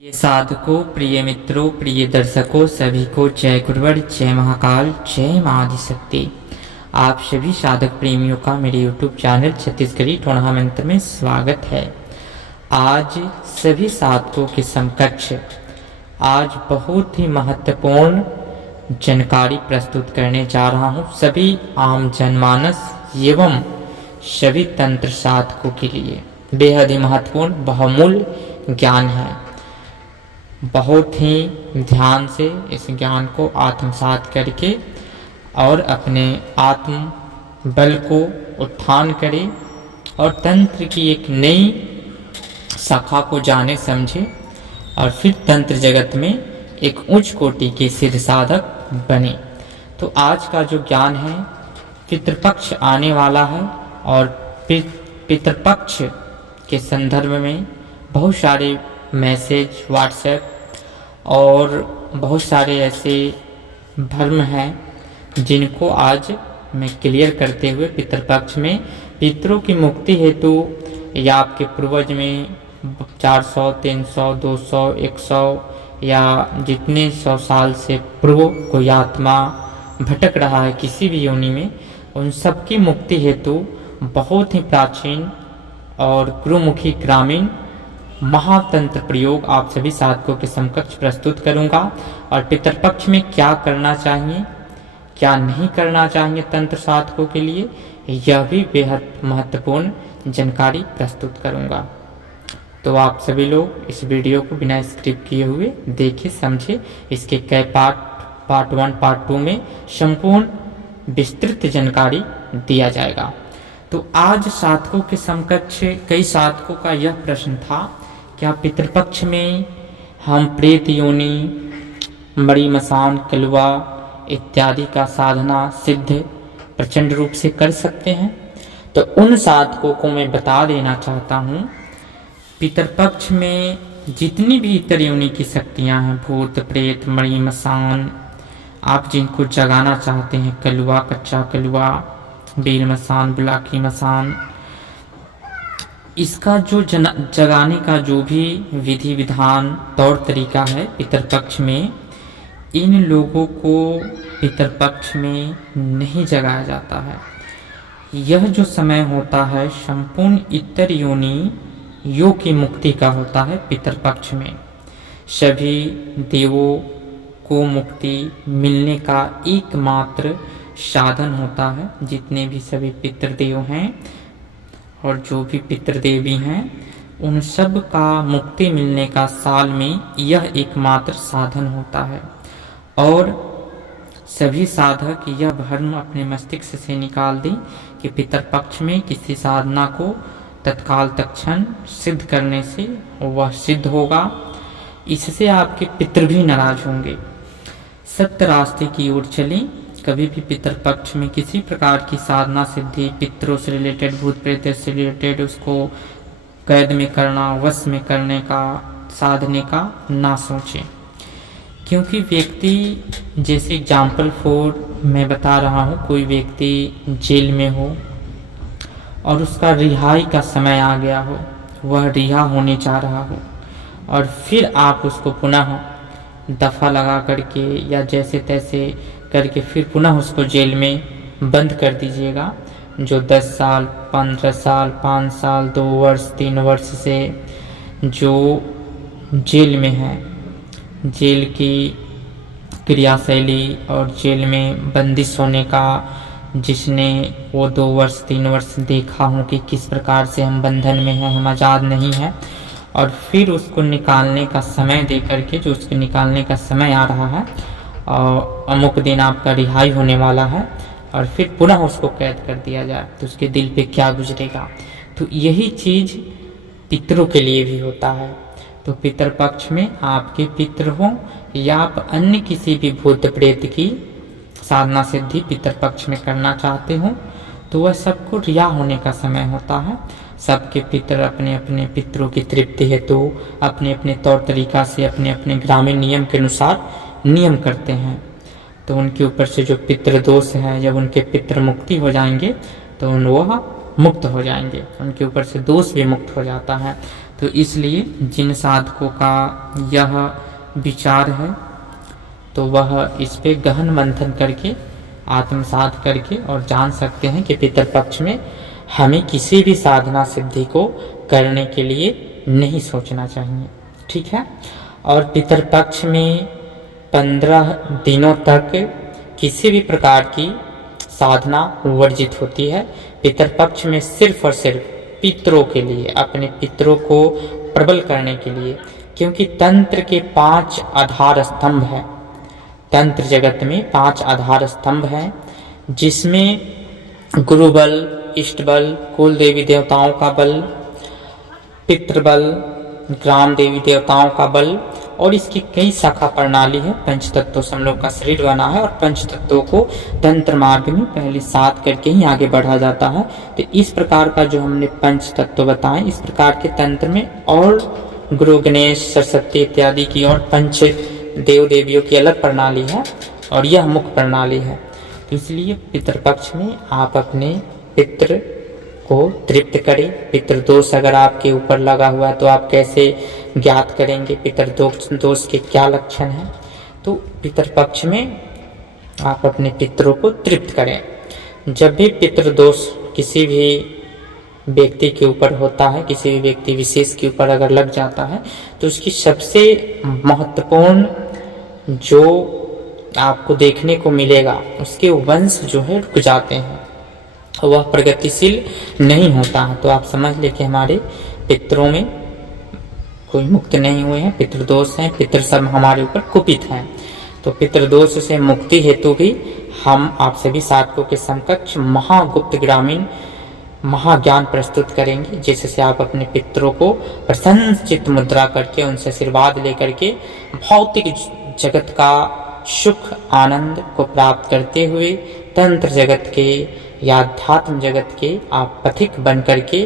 प्रिय साधकों, प्रिय मित्रों, प्रिय दर्शकों, सभी को जय गुरुवर, जय महाकाल, जय मां आदिशक्ति। आप सभी साधक प्रेमियों का मेरे YouTube चैनल छत्तीसगढ़ी टोना मंत्र में स्वागत है। आज सभी साधकों के समकक्ष आज बहुत ही महत्वपूर्ण जानकारी प्रस्तुत करने जा रहा हूं, सभी आम जनमानस एवं सभी तंत्र साधकों के लिए बेहद ही महत्वपूर्ण बहुमूल्य ज्ञान है। बहुत ही ध्यान से इस ज्ञान को आत्मसात करके और अपने आत्म बल को उत्थान करें और तंत्र की एक नई शाखा को जाने समझे और फिर तंत्र जगत में एक उच्च कोटि के सिद्ध साधक बने। तो आज का जो ज्ञान है, पितृपक्ष आने वाला है और पितृपक्ष के संदर्भ में बहुत सारे मैसेज व्हाट्सएप और बहुत सारे ऐसे भ्रम हैं जिनको आज मैं क्लियर करते हुए पितृपक्ष में पितरों की मुक्ति हेतु या आपके पूर्वज में 400, 300, 200, 100 या जितने 100 साल से पूर्व कोई आत्मा भटक रहा है किसी भी योनि में, उन सबकी मुक्ति हेतु बहुत ही प्राचीन और गुरुमुखी ग्रामीण महातंत्र प्रयोग आप सभी साधकों के समकक्ष प्रस्तुत करूंगा। और पितृपक्ष में क्या करना चाहिए, क्या नहीं करना चाहिए तंत्र साधकों के लिए, यह भी बेहद महत्वपूर्ण जानकारी प्रस्तुत करूंगा। तो आप सभी लोग इस वीडियो को बिना स्क्रिप्ट किए हुए देखें, समझे। इसके कई पार्ट 1 पार्ट 2 में संपूर्ण विस्तृत जानकारी दिया जाएगा। तो आज साधकों के समकक्ष कई साधकों का यह प्रश्न था, क्या पितृपक्ष में हम प्रेत योनि, मणि मसान, कलुआ इत्यादि का साधना सिद्ध प्रचंड रूप से कर सकते हैं? तो उन साधकों को मैं बता देना चाहता हूँ, पितृपक्ष में जितनी भी इतर योनि की शक्तियाँ हैं, भूत प्रेत, मणि मसान, आप जिनको जगाना चाहते हैं, कलुआ, कच्चा कलुआ, बेल मसान, बुलाकी मसान, इसका जो जगाने का जो भी विधि विधान तौर तरीका है पितृपक्ष में, इन लोगों को पितृपक्ष में नहीं जगाया जाता है। यह जो समय होता है संपूर्ण इतर योनि योग की मुक्ति का होता है पितृपक्ष में। सभी देवों को मुक्ति मिलने का एकमात्र साधन होता है। जितने भी सभी पितृदेव हैं और जो भी पितृदेवी हैं, उन सब का मुक्ति मिलने का साल में यह एकमात्र साधन होता है। और सभी साधक यह भ्रम अपने मस्तिष्क से निकाल दें कि पितृपक्ष में किसी साधना को तत्काल तत्क्षण सिद्ध करने से वह सिद्ध होगा, इससे आपके पितृ भी नाराज होंगे। सत्य रास्ते की ओर चलें। कभी भी पितृपक्ष में किसी प्रकार की साधना सिद्धि, पितरों से रिलेटेड, भूत प्रेत से रिलेटेड उसको कैद में करना, वश में करने का, साधने का ना सोचें। क्योंकि व्यक्ति, जैसे एग्जाम्पल फॉर मैं बता रहा हूँ, कोई व्यक्ति जेल में हो और उसका रिहाई का समय आ गया हो, वह रिहा होने जा रहा हो और फिर आप उसको पुनः दफा लगा करके या जैसे तैसे करके फिर पुनः उसको जेल में बंद कर दीजिएगा, जो 10 साल, 15 साल, 5 साल, 2 वर्ष, 3 वर्ष से जो जेल में है, जेल की क्रियाशैली और जेल में बंदिश होने का, जिसने वो 2 वर्ष 3 वर्ष देखा हो कि किस प्रकार से हम बंधन में हैं, हम आज़ाद नहीं हैं, और फिर उसको निकालने का समय दे करके, जो उसके निकालने का समय आ रहा है और अमुक दिन आपका रिहाई होने वाला है, और फिर पुनः उसको कैद कर दिया जाए, तो उसके दिल पे क्या गुजरेगा। तो यही चीज़ पितरों के लिए भी होता है। तो पितृपक्ष में आपके पितृ हों या आप अन्य किसी भी भूत प्रेत की साधना सिद्धि पितृपक्ष में करना चाहते हो, तो वह सबको रिहा होने का समय होता है। सबके पितर अपने अपने पितरों की तृप्ति हेतु अपने अपने तौर तरीका से अपने अपने ग्रामीण नियम के अनुसार नियम करते हैं। तो उनके ऊपर से जो पितृ दोष है, जब उनके पितृ मुक्ति हो जाएंगे तो वह मुक्त हो जाएंगे, उनके ऊपर से दोष भी मुक्त हो जाता है। तो इसलिए जिन साधकों का यह विचार है तो वह इस पे गहन मंथन करके आत्मसात करके और जान सकते हैं कि पितरपक्ष में हमें किसी भी साधना सिद्धि को करने के लिए नहीं सोचना चाहिए, ठीक है। और पितरपक्ष में 15 दिनों तक किसी भी प्रकार की साधना वर्जित होती है। पितरपक्ष में सिर्फ और सिर्फ पितरों के लिए, अपने पितरों को प्रबल करने के लिए, क्योंकि तंत्र के 5 आधार स्तंभ है। तंत्र जगत में 5 आधार स्तंभ हैं, जिसमें गुरु बल, इष्ट बल, कुल देवी देवताओं का बल, पितृबल, ग्राम देवी देवताओं का बल, और इसकी कई शाखा प्रणाली है। पंच तत्वों से हम लोग का शरीर बना है और पंच तत्वों को तंत्र मार्ग में पहले साथ करके ही आगे बढ़ा जाता है। तो इस प्रकार का जो हमने पंच तत्व बताए, इस प्रकार के तंत्र में और गुरु गणेश सरस्वती इत्यादि की और पंच देव देवियों की अलग प्रणाली है और यह मुख्य प्रणाली है। तो इसलिए पितृपक्ष में आप अपने पितृ को तृप्त करें। पितृदोष अगर आपके ऊपर लगा हुआ है तो आप कैसे ज्ञात करेंगे पितृदोष के क्या लक्षण हैं। तो पितृपक्ष में आप अपने पितरों को तृप्त करें। जब भी पितृदोष किसी भी व्यक्ति के ऊपर होता है, किसी भी व्यक्ति विशेष के ऊपर अगर लग जाता है, तो उसकी सबसे महत्वपूर्ण जो आपको देखने को मिलेगा, उसके वंश जो है रुक जाते हैं, वह प्रगतिशील नहीं होता है। तो आप समझ ले कि हमारे पितरों में कोई मुक्त नहीं हुए हैं, पितृदोष हैं, पितृ सब हमारे ऊपर कुपित हैं। तो पितृदोष से मुक्ति हेतु भी हम आप सभी साधकों के समकक्ष महागुप्त ग्रामीण महाज्ञान प्रस्तुत करेंगे, जिससे आप अपने पितरों को प्रसन्न चित्त मुद्रा करके उनसे आशीर्वाद लेकर के भौतिक जगत का सुख आनंद को प्राप्त करते हुए तंत्र जगत के या अध्यात्म जगत के आप पथिक बन करके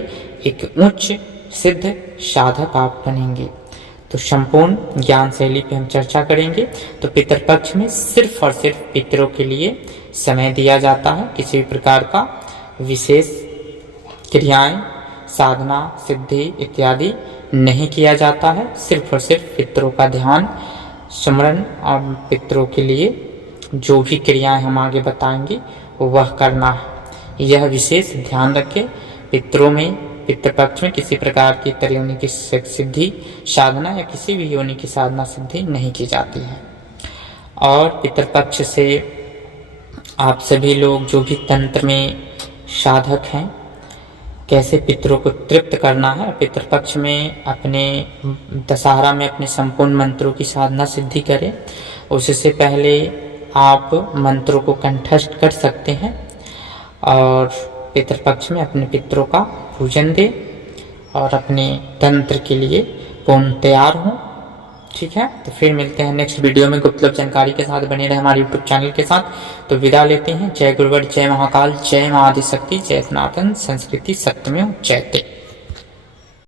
एक उच्च सिद्ध साधक आप बनेंगे। तो संपूर्ण ज्ञान शैली पे हम चर्चा करेंगे। तो पितरपक्ष में सिर्फ और सिर्फ पितरों के लिए समय दिया जाता है, किसी भी प्रकार का विशेष क्रियाएं साधना सिद्धि इत्यादि नहीं किया जाता है। सिर्फ और सिर्फ पितरों का ध्यान स्मरण और पितरों के लिए जो भी क्रियाएं हम आगे बताएंगे वह करना है। यह विशेष ध्यान रखें। पितरों में पितृपक्ष में किसी प्रकार की इतर योनि की सिद्धि साधना या किसी भी योनि की साधना सिद्धि नहीं की जाती है। और पितृपक्ष से आप सभी लोग जो भी तंत्र में साधक हैं, कैसे पितरों को तृप्त करना है। पितृपक्ष में अपने दशहरा में अपने संपूर्ण मंत्रों की साधना सिद्धि करें। उससे पहले आप मंत्रों को कंठस्थ कर सकते हैं और पितृपक्ष में अपने पितरों का पूजन दें और अपने तंत्र के लिए पूर्ण तैयार हों। ठीक है, तो फिर मिलते हैं नेक्स्ट वीडियो में गुप्तलभ जानकारी के साथ। बने रहे हमारे यूट्यूब चैनल के साथ। तो विदा लेते हैं। जय गुरुवर, जय महाकाल, जय मां आदिशक्ति, जय सनातन संस्कृति सत्यमेव जयते।